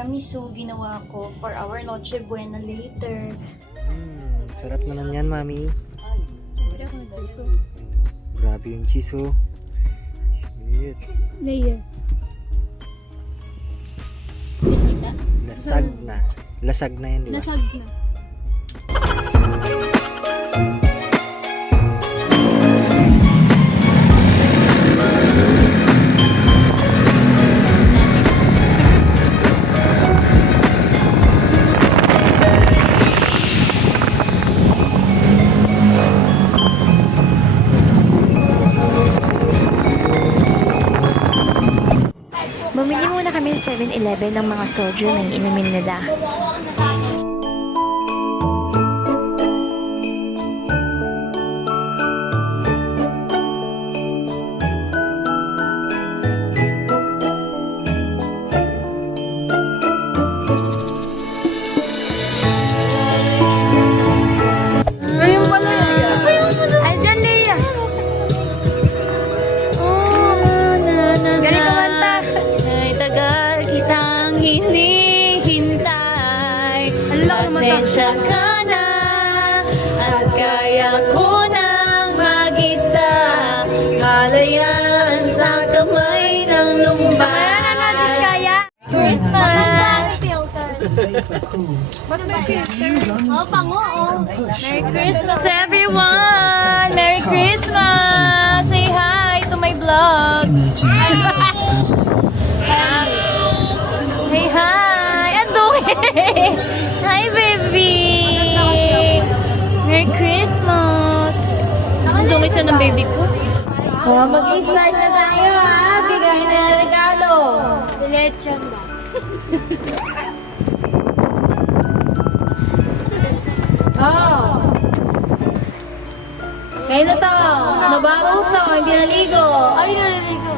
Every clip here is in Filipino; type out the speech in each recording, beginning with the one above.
tiramisu ginawa ko for our Noche Buena later. Sarap naman yan, Mami. Ay, wala ko nagluto. Grabe yung cheese, oh. Shit. Layer. Lasag na. Lasag na yan, di ba? Nasag na. Bumili muna kami sa 7-Eleven ng mga soju na iinumin nila. Ayun pala. Ay, dyan, Leia. Galing kumanta. Ay, tagal kitang hinihintay. Pasensya ka na at kaya ko nang mag-isa. Halayan sa kamay ng lumbay. Christmas! Oh, pango, oh. Merry Christmas, everyone! Merry Christmas! Say hi to my vlog! Say hi! Andungi! Hi, baby! Merry Christmas! Andungi siya ng baby ko. Oh, mag-i-start na tayo, ha? Bigay na yung regalo. Lechon ba? Oh. Kayo na to. Mabaho to. Hindi naligo. Ay, naligo.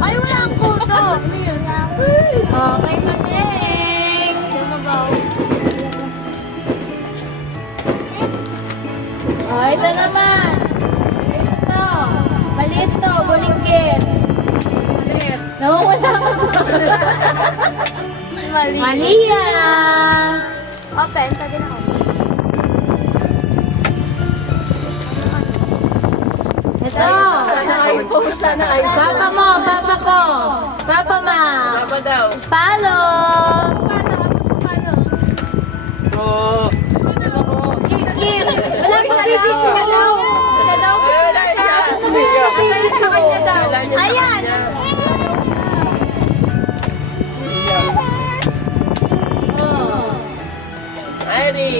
Ay, wala ang puto. Oh, kay Maneng. Mabaho. Oh, ito naman. Ito to. Maliit to. Bulinggit. Maliit. Nawawala ka ba? Malia. Open. Pwede na open. Ito. Papa mo. Papa ko. Papa ma. Papa daw. Palo. Oh! Kikir. Wala pa bibig ko. Ayan.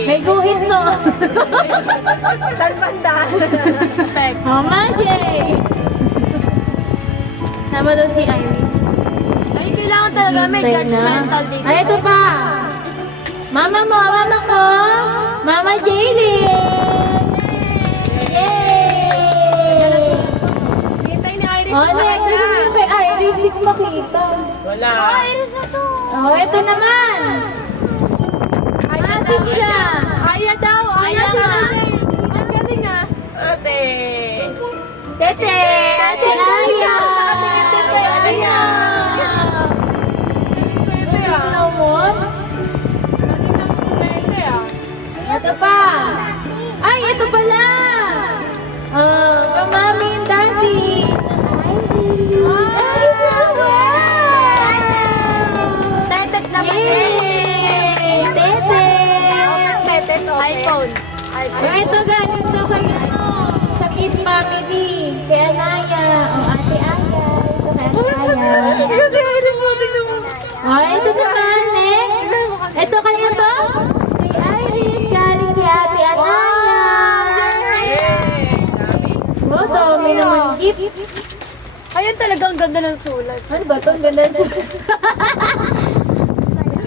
May guhit no. Saan banda? Mama Jay. Sama daw si Iris. Ay, kailangan talaga may judgmental dito. Ay, ito pa. Mama mo, mama ko. Mama Jaylin. Yay! Hintay ni Iris. Oh, next. Ano kay Iris? Hindi ko makita. Wala. Iris na to. Oh, ito naman. Asin siya. Aya daw. Aya nga. Ang galing ah. Ate. Tete. Ate Aya. Aya. Ikaw mo? Ito pa. Ay, ito pala. From mommy and daddy. Ay, Tetet naman. Yay! Tete. iPhone. Ay, ito galing to kay sa Kid Family. Kaya Naya. Ang ate Aya. Ito kay Aya. Kasi Iris mo dito mo. Ay, ito naman, next. Ito kaya to? Kay Iris, galing kay Ate Anaya. Oh, dami naman gift. Ayan talaga ang ganda ng sulat. Ano ba ito? Ang ganda sa...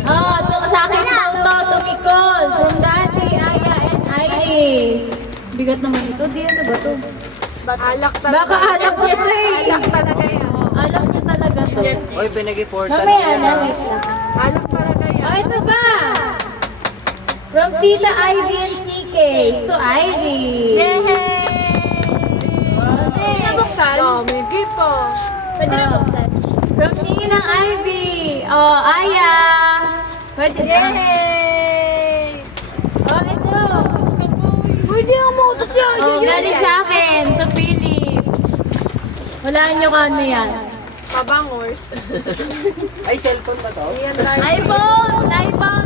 Oh, ito sa akin daw to. Tumikol. From Daddy, Aya, and Iris. Bigat naman ito. Di ano ba ito? Alak talaga. Baka alak niya ito eh. Alak talaga yan. Alak niya talaga to. Oy, pinag-iportal Mamaya niya. na, wait lang. Alak talaga yan. Oh, ito ba? From Tita Ivy and CK to Ivy. Yay! Pwede na buksan? Dami gift po. Pwede na buksan? From Ninang Ivy. Oh, Aya. Pwede. Yay! Oh, ito. Pwede ang mautot siya. Oh, galing sa akin. To Philip. Walaan nyo kung ano yan. Pabangors. Ay, cellphone ba to? iPhone! iPhone!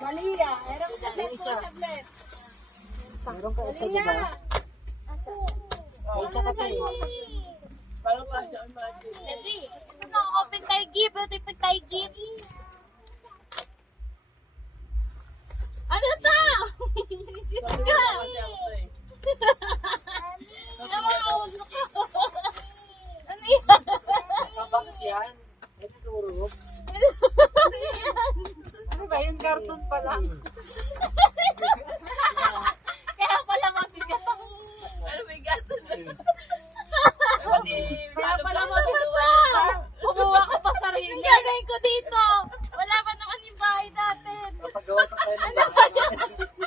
Malia. Meron ka May isa. tablet. Meron ka isa, di ba? May isa ka pa eh. Open tayo gift. Open tayo gift. Ano to? Ano yan? Nakabox yan. Ito turog. Ano ba yung cartoon pala? Kaya pala mabigat. Ano may gato na? Kaya pala mabituwa. Kumuha ka pa sarili. Anong gagawin ko dito? Wala pa naman yung bahay natin. Kapagawa pa tayo ng bahay.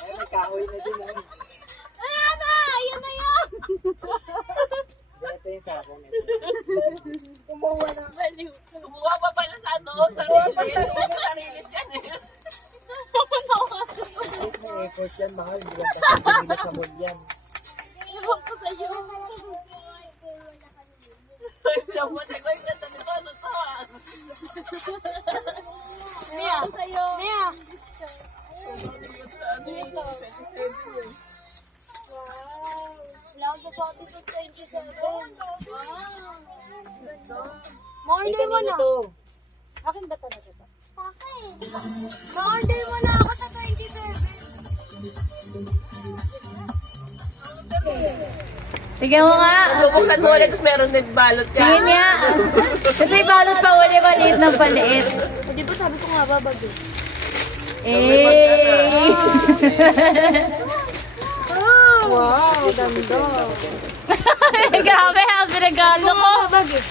Ay, may kahoy na din. Ayan na! Ayan na yan! Ito yung sabon nito. Kumuha na. Baliw. Kumuha pa pala sa ano, sarilis yan eh. Yes, may effort yan. Mahal. Hindi lang kasi sa mood yan. Ewan ko sa'yo. Ewan ko sa'yo. Mia. Wala ko pa dito 27. Wow. Ma-order mo na. Akin ba talaga ito? Ma-order mo na ako sa 27. Tignan mo nga. Bubuksan mo ulit, tapos meron din balot yan. Tingin nga. Kasi balot pa uli, maliit ng paliit. Di ba sabi ko nga babag eh. Eh. Wow, ganda. Grabe, ang regalo ko. Babag eh.